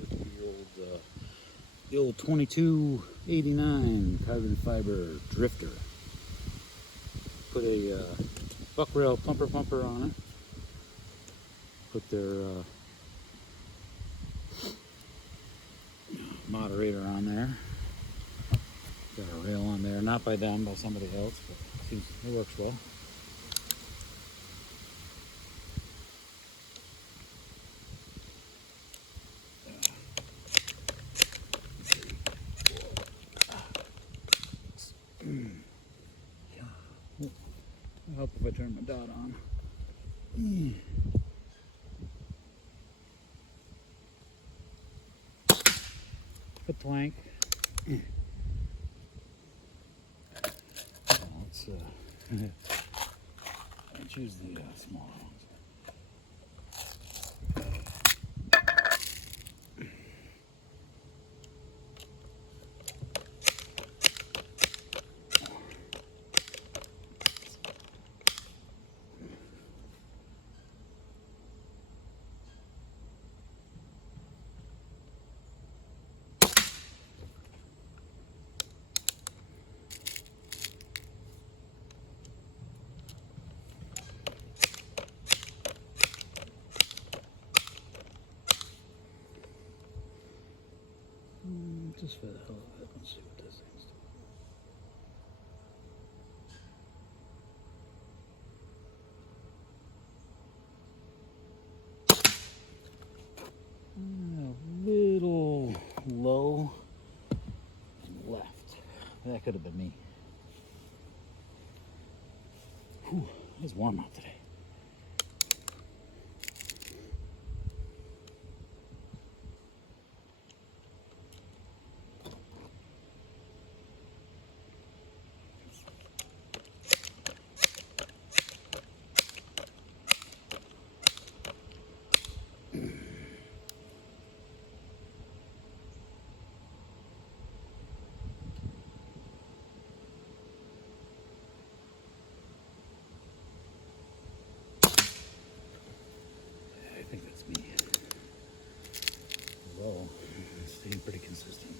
with the old 2289 carbon fiber drifter. Put a buck rail pumper on it. Put their moderator on there. Got a rail on there, not by them, by somebody else, but it works well. It'll help if I turn my dot on. Foot plank. Let's use the smaller ones. Just for the hell of it, let's see what this thing's doing. A little low and left. That could have been me. Whew, it's warm out today. I think that's me. Well, it's staying pretty consistent.